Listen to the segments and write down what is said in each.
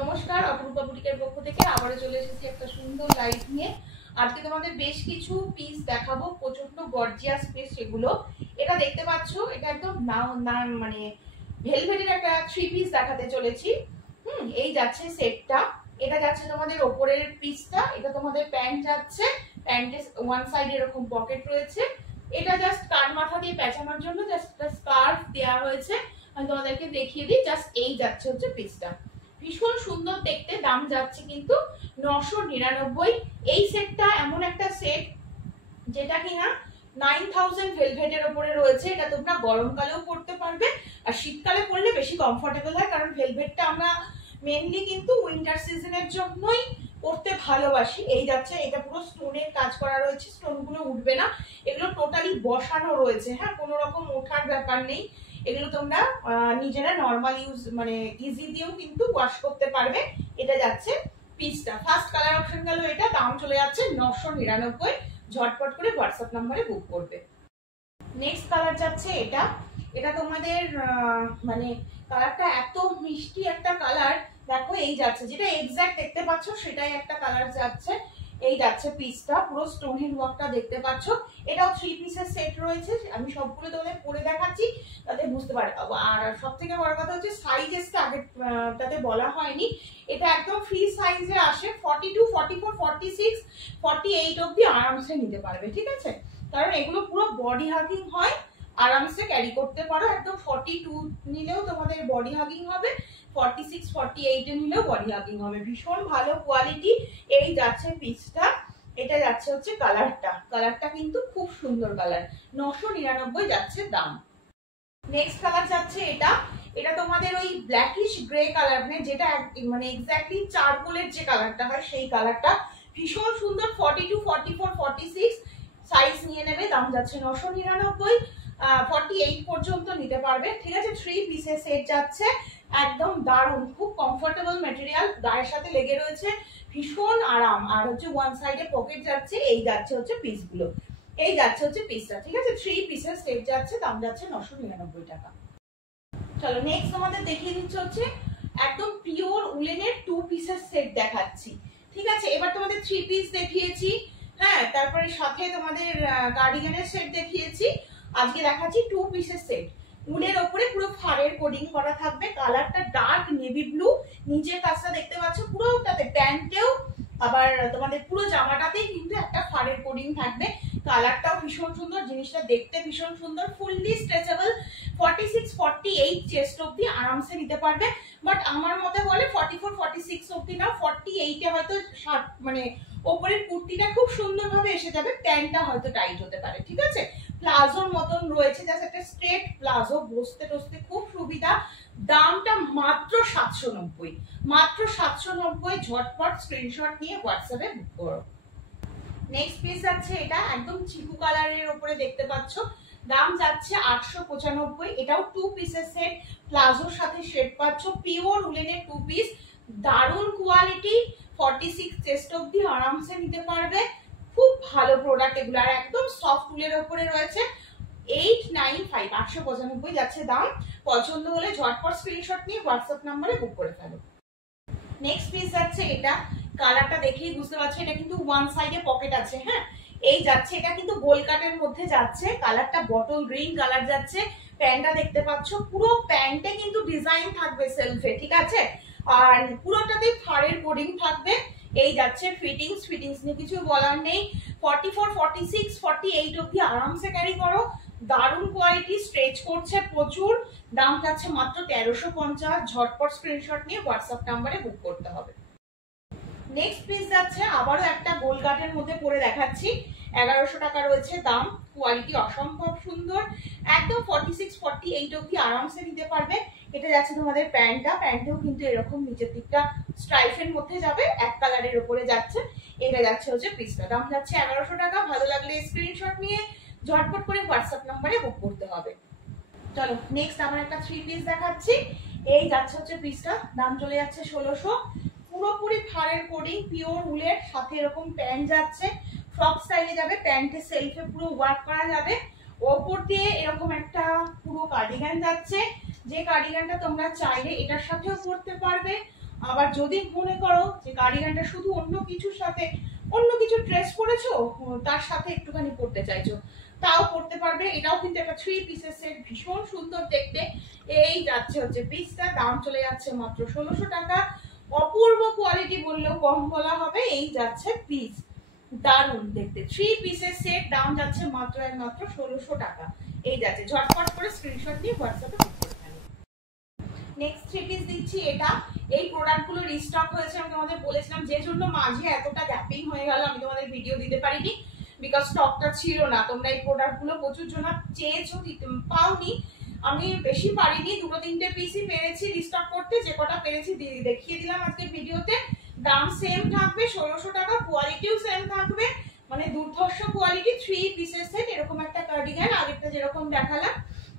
নমস্কার, অপরূপা বুটিকের পক্ষ থেকে আবারও চলে এসেছি একটা সুন্দর লাইভ নিয়ে। আজকে তোমাদের বেশ কিছু পিস দেখাবো, প্রচন্ড গর্জিয়াস পিস এগুলো। এটা দেখতে পাচ্ছ, এটা একদম মানে ভেলভেটের একটা থ্রি পিস দেখাতে চলেছি। এই যাচ্ছে সেটটা, এটা যাচ্ছে তোমাদের ওপরের পিসটা, এটা তোমাদের প্যান্ট যাচ্ছে, প্যান্টের ওয়ান সাইড এরকম পকেট রয়েছে। এটা জাস্ট কান মাথা দিয়ে পেঁচানোর জন্য জাস্ট স্কার্ফ দেওয়া হয়েছে। আমি তোমাদেরকে দেখিয়ে দিই, জাস্ট এই যাচ্ছে হচ্ছে পিসটা। ভীষণ সুন্দর দেখতে, দাম যাচ্ছে কিন্তু 999। এই সেটটা এমন একটা সেট যেটা কিনা 9000 ভেলভেটের উপরে রয়েছে। এটা তোমরা গরমকালেও পরতে পারবে আর শীতকালে পরলে বেশি কমফোর্টেবল হয়, কারণ ভেলভেটটা আমরা মেনলি কিন্তু উইন্টার সিজনের জন্যই পরতে ভালোবাসি। এই যাচ্ছে, এটা পুরো স্টোনের কাজ করা রয়েছে, স্টোনগুলো উঠবে না, এগুলো টোটালি বসানো রয়েছে। হ্যাঁ, কোনো রকম ওঠার ব্যাপার নেই। এগুলো তোমরা নিজেরা নর্মাল ইউজ মানে ইজি দিয়েও কিন্তু ওয়াশ করতে পারবে। এটা যাচ্ছে পিসটা। ফার্স্ট কালার অপশন গেল এটা, দাম চলে যাচ্ছে 999। ঝটপট করে হোয়াটসঅ্যাপ নম্বরে বুক করবে। নেক্সট কালার যাচ্ছে এটা, এটা তোমাদের মানে কালারটা এত মিষ্টি একটা কালার। দেখো এই যাচ্ছে, যেটা এক্সাক্ট দেখতে পাচ্ছ সেটাই একটা কালার যাচ্ছে। এই যাচ্ছে পিসটা, পুরো স্টোনের ওয়ার্কটা দেখতে পাচ্ছ। এটাও থ্রি পিসের সেট রয়েছে, আমি সবগুলো তোমাদের পরে দেখাচ্ছি তাতে বুঝতে পারবে। আর সব থেকে বড় কথা হচ্ছে সাইজেসটা আগে তাতে বলা হয়নি। এটা একদম ফ্রি সাইজে আসে, 42, 44, 46, 48 অব্দি আরামসে নিতে পারবে। ঠিক আছে, কারণ এগুলো পুরো বডি হাগিং হয়, আরামসে ক্যারি করতে পারো। একদম 42 নিলেও তোমাদের বডি হাগিং হবে, 46, 48 এ নিলেও বডি হাগিং হবে। ভীষণ ভালো কোয়ালিটি। এই যাচ্ছে পিসটা, এটা যাচ্ছে হচ্ছে কালারটা, কালারটা কিন্তু খুব সুন্দর কালার। 999 যাচ্ছে দাম। নেক্সট কালার যাচ্ছে এটা, এটা তোমাদের ওই ব্ল্যাকিশ গ্রে কালার, যেটা মানে এক্স্যাক্টলি চারকোলের যে কালারটা হয় সেই কালারটা। ভীষণ সুন্দর, 42, 44, 46 সাইজ নিয়ে নেবে, দাম যাচ্ছে 999। 48 পর্যন্ত নিতে পারবে। ঠিক আছে, থ্রি পিসের সেট যাচ্ছে, একদম দারুণ, খুব কমফোর্টেবল ম্যাটেরিয়াল, গায়ের সাথে লেগে রয়েছে, ভীষণ আরাম। আর হচ্ছে ওয়ান সাইডে পকেট যাচ্ছে। এই যাচ্ছে হচ্ছে পিসগুলো, এই যাচ্ছে হচ্ছে পিসটা। ঠিক আছে, থ্রি পিসের সেট যাচ্ছে, দাম যাচ্ছে 999 টাকা। চলো নেক্সট আমাদের দেখিয়ে দিচ্ছে হচ্ছে একদম পিওর উলেনের টু পিসের সেট দেখাচ্ছি। ঠিক আছে, এবার তোমাদের থ্রি পিস দেখিয়েছি, হ্যাঁ, তারপরে সাথে তোমাদের কার্ডিগানের সেট দেখিয়েছি, আজকে দেখাচ্ছি টু পিসের সেট। উলের ওপরে পুরো ফারের কোডিং করা থাকবে, কালারটা ডার্ক নেভি ব্লু, নিচের কাজটা দেখতে পাচ্ছ পুরোটাতে, প্যান্টেও আবার তোমাদের পুরো জামাটাতেই কিন্তু একটা ফারের কোডিং থাকবে। কালারটাও ভীষণ সুন্দর, জিনিসটা দেখতে ভীষণ সুন্দর, ফুললি স্ট্রেচেবল। 46, 48 চেস্ট অব্দি আরামসে নিতে পারবে, বাট আমার মতে বলে 44, 46 অব্দি না, 48 এ হয়তো মানে ওপরের কুর্তিটা খুব সুন্দরভাবে এসে যাবে, প্যান্টটা হয়তো টাইট হতে পারে। ঠিক আছে, প্লাজোর মতন রয়েছে, জাস্ট একটা স্ট্রেট প্লাজো, বসতে টসতে খুব সুবিধা। দামটা মাত্র 790, মাত্র 790। ঝটপট স্ক্রিনশট নিয়ে হোয়াটসঅ্যাপে বুক করো। নেক্সট পিস আছে, এটা একদম চিকু কালারের উপরে দেখতে পাচ্ছ, দাম যাচ্ছে 895। এটাও টু পিসের সেট, প্লাজোর সাথে শেড পাচ্ছ, পিওর উলেনের টু পিস, দারুণ কোয়ালিটি। 46 চেস্ট অব্দি আরামসে নিতে পারবে, খুব ভালো প্রোডাক্ট এগুলো, আর একদম সফট উলের উপরে রয়েছে। 895, 895 যাচ্ছে দাম। পছন্দ হলে ঝটপট স্ক্রিনশট নিয়ে হোয়াটসঅ্যাপ নম্বরে বুক করে ফেলো। নেক্সট পিস যাচ্ছে এটা, কালারটা দেখেই বুঝতে পারছো, এটা কিন্তু ওয়ান সাইডে পকেট আছে। হ্যাঁ, এই যাচ্ছে, এটা কিন্তু গোল কাটের মধ্যে যাচ্ছে, কালারটা বটল গ্রিন কালার যাচ্ছে। প্যান্টটা দেখতে পাচ্ছ, পুরো প্যান্টে কিন্তু ডিজাইন থাকবে সেলফে। ঠিক আছে, আর পুরোটাতে ফারের কোডিং থাকবে। এই যাচ্ছে ফিটিংস, ফিটিংস নিয়ে কিছু বলার নেই। 44, 46, 48 অব্দি আরামসে ক্যারি করো, দারুণ কোয়ালিটি, স্ট্রেচ করছে প্রচুর। দাম যাচ্ছে মাত্র 1350। ঝটপট স্ক্রিনশট নিয়ে হোয়াটসঅ্যাপ নাম্বারে বুক করতে হবে। নেক্সট পিস যাচ্ছে আবারও একটা গোল কাটের মধ্যে পরে দেখাচ্ছি, 1100 টাকা রয়েছে দাম। কোয়ালিটি অসম্ভব সুন্দর, একদম 46, 48 অব্দি আরামসে নিতে পারবে। এটা যাচ্ছে তোমাদের প্যান্টটা, প্যান্টেও কিন্তু এরকম নিচের দিকটা স্ট্রাইফের মধ্যে যাবে, এক কালারের উপরে যাচ্ছে। এটা যাচ্ছে হচ্ছে পিসটা, দাম যাচ্ছে 1100 টাকা। ভালো লাগলে স্ক্রিনশট নিয়ে ঝটপট করে হোয়াটসঅ্যাপ নাম্বারে বুক করতে হবে। চলো নেক্সট আমরা একটা থ্রি পিস দেখাচ্ছি, এই যাচ্ছে হচ্ছে পিসটা, দাম চলে যাচ্ছে 1600। পুরোপুরি ফারের কোডিং, পিওর উলের সাথে এরকম প্যান্ট যাচ্ছে, ফ্রক স্টাইলে যাবে, প্যান্টের সেলফে পুরো ওয়ার্ক করা যাবে। ওপর দিয়ে এরকম একটা পুরো কার্ডিগান যাচ্ছে, যে কার্ডিগানটা তোমরা চাইলে এটার সাথেও পরতে পারবে, আবার যদি মনে করো যে কার্ডিগানটা শুধু অন্য কিছুর সাথে অন্য কিছু ড্রেস পরেছো, তার সাথে একটুখানি পরতে চাইছো, তাও পরতে পারবে। এটাও কিন্তু একটা 3 পিসের সেট, ভীষণ সুন্দর দেখতে। এই যাচ্ছে হচ্ছে পিসটা, দাম চলে যাচ্ছে মাত্র 1600 টাকা। অপূর্ব কোয়ালিটি বললেও কম বলা হবে। এই যাচ্ছে পিস, দারুণ দেখতে 3 পিসের সেট, দাম যাচ্ছে মাত্র 1600 টাকা। এই যাচ্ছে, ঝটপট করে স্ক্রিনশট নিয়ে হোয়াটসঅ্যাপে বুক করে ফেলো। নেক্সট 3 পিস দিচ্ছি। এটা এই প্রোডাক্টগুলো রিস্টক হয়েছে, আমি তোমাদের বলেছিলাম, যে জন্য মাঝে এতটা গ্যাপিং হয়ে গেল, আমি তোমাদের ভিডিও দিতে পারিনি বিকজ স্টকটা ছিল না। তোমরা এই প্রোডাক্টগুলো প্রচুর জন চেয়েছো, পাওনি। আমি বেশি পারিনি, 2-3টে পিসই পেরেছি রিস্টক করতে, যে কটা পেরেছি দেখিয়ে দিলাম আজকে ভিডিওতে। দাম সেম থাকবে 1600 টাকা, কোয়ালিটিও সেম থাকবে, মানে দুর্ধর্ষ কোয়ালিটি 3 পিসের সেট। এরকম একটা কার্ডিগান, আগেরটা যেরকম দেখালাম,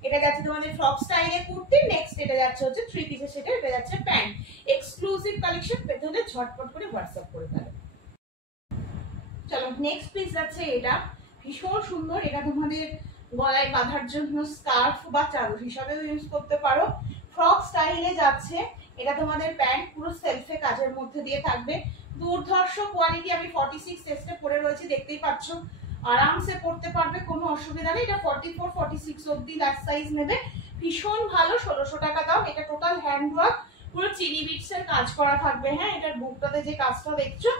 এটা যাচ্ছে তোমাদের ফ্রক স্টাইলে কুর্তি। নেক্সট এটা যাচ্ছে হচ্ছে 3 পিসের সেট, এটা যাচ্ছে প্যান্ট। এক্সক্লুসিভ কালেকশন পেতে হলে ঝটপট করে হোয়াটসঅ্যাপ করে ফেলো। চলো নেক্সট পিস যাচ্ছে, এটা ভীষণ সুন্দর। এটা তোমাদের গলায় বাঁধার জন্য স্কার্ফ বা চাদর হিসাবেও ইউজ করতে পারো। ফ্রক স্টাইলে যাচ্ছে, এটা তোমাদের প্যান্ট পুরো সেলফে কাজের মধ্যে দিয়ে থাকবে। দুর্ধর্ষ কোয়ালিটি, আমি 46 চেস্টে পরে রয়েছি, দেখতেই পাচ্ছ। আরামসে পরতে পারবে, কোনো অসুবিধা নেই। এটা 44-46 অবধি লার্জ সাইজ নেবে। ভীষণ ভালো, 1600 টাকা দাম। এটা টোটাল হ্যান্ড ওয়ার্ক, পুরো চিনি বিটস এর কাজ করা থাকবে। হ্যাঁ, এটার বুকটাতে যে কাজটা দেখছো,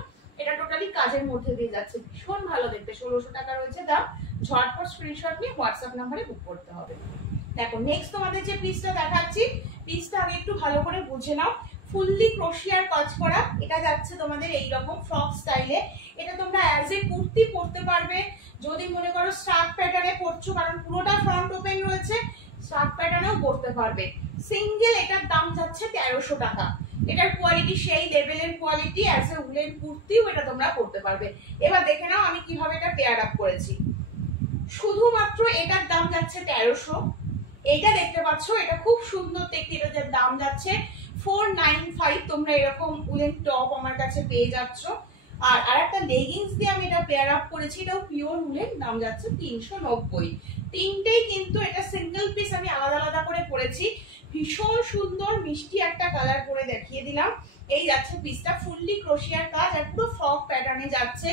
এটা টোটালি কাজের মধ্যে দিয়ে যাচ্ছে, ভীষণ ভালো দেখতে। 1600 টাকা রয়েছে দাম। ঝটপট স্ক্রিনশট নিয়ে হোয়াটসঅ্যাপ নাম্বারে বুক করতে হবে। দেখো নেক্সট তোমাদের যে পিসটা দেখাচ্ছি, পিসটা আগে একটু ভালো করে বুঝে নাও। ফুললি ক্রোশিয়ার কাজ করা, এটা যাচ্ছে তোমাদের এইরকম ফ্রক স্টাইলে। এটা তোমরা অ্যাজ এ কুর্তি পরতে পারবে, যদি মনে করো স্টার্ট প্যাটার্নে পরছো, কারণ পুরোটা ফ্রন্ট ওপেন রয়েছে, স্টার্ট প্যাটার্নেও পরতে পারবে। সিঙ্গেল এটার দাম যাচ্ছে 1300 টাকা। এটার কোয়ালিটি সেই লেভেলের কোয়ালিটি, অ্যাজ এ উলেন কুর্তিও এটা তোমরা পরতে পারবে। এবার দেখে নাও আমি কিভাবে এটা পেয়ার আপ করেছি। শুধুমাত্র এটার দাম যাচ্ছে 1300। এটা দেখতে পাচ্ছ, এটা খুব সুন্দর দেখতে, এটার দাম যাচ্ছে 495। তোমরা এরকম উলেন টপ আমার কাছে পেয়ে যাচ্ছ। আর আরেকটা লেগিংস দিয়ে আমি এটা পেয়ার আপ করেছি, এটাও পিওর উলেন, দাম যাচ্ছে 390। তিনটেই কিন্তু এটা সিঙ্গেল পিস, আমি আলাদা আলাদা করে পরেছি। ভীষণ সুন্দর মিষ্টি একটা কালার করে দেখিয়ে দিলাম। এই যাচ্ছে পিসটা, ফুললি ক্রোশিয়ার কাজ আর পুরো ফ্রক প্যাটার্নে যাচ্ছে।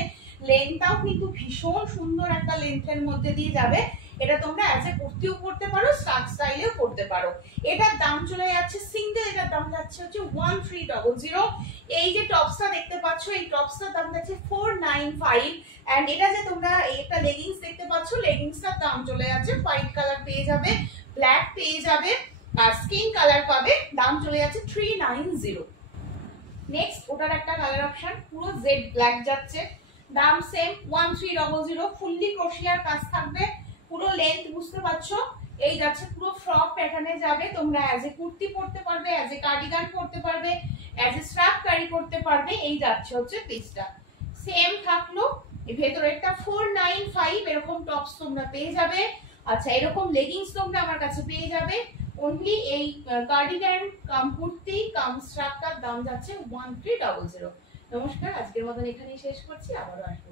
লেন্থটাও কিন্তু ভীষণ সুন্দর একটা লেন্থের মধ্যে দিয়ে যাবে। এটা তোমরা অ্যাজ এ কুর্তিও করতে পারো, স্টার্ট স্টাইলেও করতে পারো। এটার দাম চলে যাচ্ছে সিঙ্গেল, এটার দাম যাচ্ছে হচ্ছে 1300। এই যে টপসটা দেখতে পাচ্ছ, এই টপসটার দাম যাচ্ছে 495। এন্ড এটা যে তোমরা একটা লেগিংস দেখতে পাচ্ছ, লেগিংসটার দাম চলে যাচ্ছে, হোয়াইট কালার পেয়ে যাবে, ব্ল্যাক পেয়ে যাবে, আর স্কিন কালার পাবে, দাম চলে যাচ্ছে 390। নেক্সট ওটার একটা কালার অপশন, পুরো জেড ব্ল্যাক যাচ্ছে, দাম সেম 1300। ফুললি ক্রোশিয়ার কাজ থাকবে, পুরো লেন্থ বুঝতে পারছো। এই যাচ্ছে পুরো ফ্রক প্যাটার্নে যাবে, তোমরা অ্যাজ এ কুর্তি পরতে পারবে, অ্যাজ এ কার্ডিগান পরতে পারবে, অ্যাজ এ স্ট্র্যাপ ক্যারি করতে পারবে। এই যাচ্ছে হচ্ছে পিসটা, সেম থাকলো। ভেতরে একটা 495 এরকম টপস তোমরা পেয়ে যাবে। আচ্ছা, এরকম লেগিংস তোমরা আমার কাছে পেয়ে যাবে। অনলি এই কার্ডিগান কাম কুর্তি কাম স্ট্র্যাপটার দাম যাচ্ছে 1300। নমস্কার, আজকের মতন এখানেই শেষ করছি, আবারও আসবো।